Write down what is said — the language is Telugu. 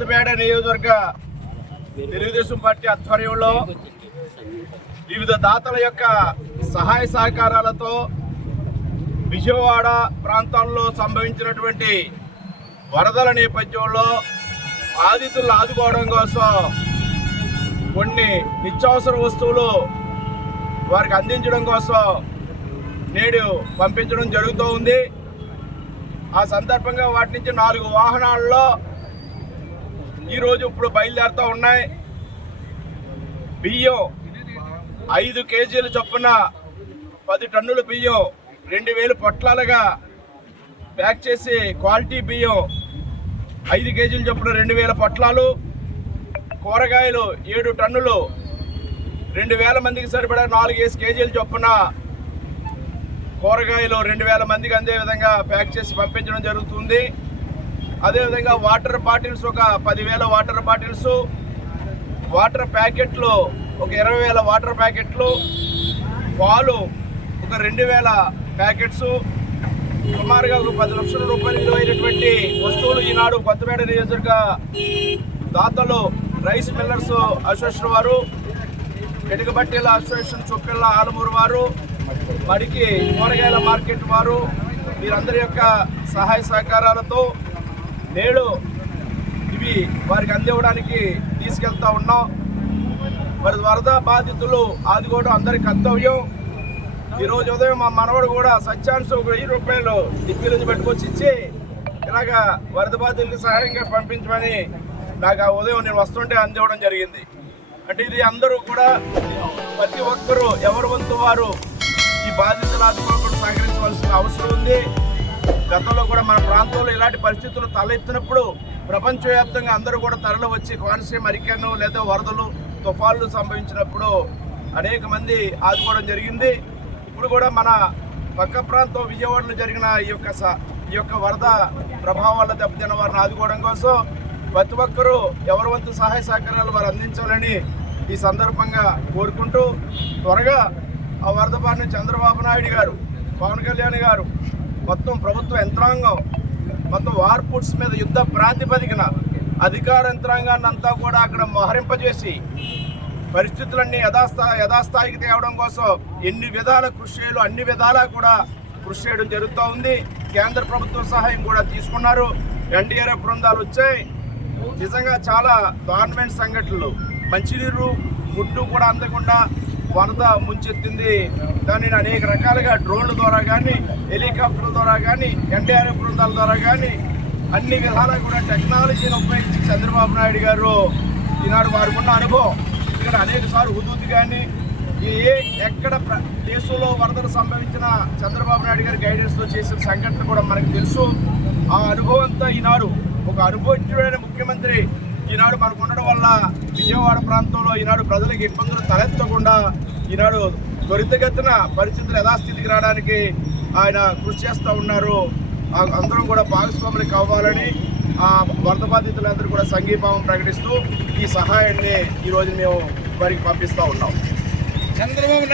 కొత్తపేట నియోజకవర్గ తెలుగుదేశం పార్టీ ఆధ్వర్యంలో వివిధ దాతల యొక్క సహాయ సహకారాలతో విజయవాడ ప్రాంతాల్లో సంభవించినటువంటి వరదల నేపథ్యంలో బాధితులను ఆదుకోవడం కోసం కొన్ని నిత్యావసర వస్తువులు వారికి అందించడం కోసం నేడు పంపించడం జరుగుతూ ఉంది. ఆ సందర్భంగా వాటి నుంచి నాలుగు వాహనాల్లో ఈరోజు ఇప్పుడు బయలుదేరుతూ ఉన్నాయి. బియ్యం ఐదు కేజీల చొప్పున పది టన్నుల బియ్యం రెండు వేలు పొట్లాలుగా ప్యాక్ చేసి క్వాలిటీ బియ్యం ఐదు కేజీల చొప్పున రెండు వేల పొట్లాలు కూరగాయలు ఏడు టన్నులు రెండు వేల మందికి సరిపడా నాలుగేసి కేజీల చొప్పున కూరగాయలు రెండు వేల మందికి అందే విధంగా ప్యాక్ చేసి పంపించడం జరుగుతుంది. అదేవిధంగా వాటర్ బాటిల్స్ ఒక పదివేల వాటర్ బాటిల్స్ వాటర్ ప్యాకెట్లు ఒక ఇరవై వేల వాటర్ ప్యాకెట్లు పాలు ఒక రెండు వేల ప్యాకెట్స్ సుమారుగా ఒక పది లక్షల రూపాయలు విలువైనటువంటి వస్తువులు ఈనాడు కొత్తపేట నియోజకవర్గ దాతలు రైస్ మిల్లర్స్ అసోసియేషన్ వారు ఎడుగబట్టీల అసోసియేషన్ చొప్పిళ్ళ ఆలమూరు వారు మడికి కూరగాయల మార్కెట్ వారు వీరందరి యొక్క సహాయ సహకారాలతో నేడు ఇవి వారికి అందివ్వడానికి తీసుకెళ్తా ఉన్నాం. మరి వరద బాధితులు ఆదుకోవడం అందరి కర్తవ్యం. ఈరోజు ఉదయం మా మనవడు కూడా సత్యాంశం ఒక వెయ్యి రూపాయలు దిగ్గు నుంచి పెట్టుకొచ్చి ఇచ్చి ఇలాగా వరద బాధితులకు సహాయంగా పంపించమని నాకు ఆ ఉదయం నేను వస్తుంటే అందివ్వడం జరిగింది. అంటే ఇది అందరూ కూడా ప్రతి ఒక్కరూ ఎవరి వంతు వారు ఈ బాధితులు ఆదుకోవడం సహకరించవలసిన అవసరం ఉంది. గతంలో కూడా మన ప్రాంతంలో ఇలాంటి పరిస్థితులు తలెత్తినప్పుడు ప్రపంచవ్యాప్తంగా అందరూ కూడా తరలి వచ్చి కోనసీమ అరికెను లేదా వరదలు తుఫాన్లు సంభవించినప్పుడు అనేక మంది ఆదుకోవడం జరిగింది. ఇప్పుడు కూడా మన పక్క ప్రాంతం విజయవాడలో జరిగిన ఈ యొక్క స- ఈ యొక్క వరద ప్రభావాల దెబ్బతిన వారిని ఆదుకోవడం కోసం ప్రతి ఒక్కరూ ఎవరి వంతు సహాయ సహకారాలు వారు అందించాలని ఈ సందర్భంగా కోరుకుంటూ త్వరగా ఆ వరద బారిన చంద్రబాబు నాయుడు గారు పవన్ కళ్యాణ్ గారు మొత్తం ప్రభుత్వ యంత్రాంగం మొత్తం వార్పుట్స్ మీద యుద్ధ ప్రాతిపదికన అధికార యంత్రాంగాన్ని అంతా కూడా అక్కడ మోహరింపజేసి పరిస్థితులన్నీ యథాస్థా యథాస్థాయికి తేవడం కోసం ఎన్ని విధాల కృషి చేయాలో అన్ని విధాలా కూడా కృషి చేయడం జరుగుతూ ఉంది. కేంద్ర ప్రభుత్వం సహాయం కూడా తీసుకున్నారు. ఎన్డీఆర్ఎఫ్ బృందాలు వచ్చాయి. నిజంగా చాలా దారుణమైన సంఘటనలు. మంచినీరు ఫుడ్ కూడా అందకుండా వరద ముంచెత్తింది. దానిని అనేక రకాలుగా డ్రోన్ల ద్వారా కానీ హెలికాప్టర్ల ద్వారా కానీ ఎన్డీఆర్ఎఫ్ బృందాల ద్వారా కానీ అన్ని విధాలా కూడా టెక్నాలజీని ఉపయోగించి చంద్రబాబు నాయుడు గారు ఈనాడు వారికున్న అనుభవం. ఇక్కడ అనేక సార్లు హుదూద్ కానీ ఏ ఎక్కడ ప్ర- దేశంలో వరదలు సంభవించిన చంద్రబాబు నాయుడు గారి గైడెన్స్తో చేసిన సంఘటన కూడా మనకు తెలుసు. ఆ అనుభవంతో ఈనాడు ఒక అనుభవజ్ఞుడైన ముఖ్యమంత్రి ఈనాడు మనకు ఉండడం వల్ల విజయవాడ ప్రాంతంలో ఈనాడు ప్రజలకు ఇబ్బందులు తలెత్తకుండా ఈనాడు త్వరితగతిన పరిస్థితులు యథాస్థితికి రావడానికి ఆయన కృషి చేస్తూ ఉన్నారు. అందరం కూడా భాగస్వాములు కావాలని ఆ వరద బాధితులందరూ కూడా సంఘీభావం ప్రకటిస్తూ ఈ సహాయాన్ని ఈరోజు మేము వారికి పంపిస్తూ ఉన్నాం. చంద్రబాబు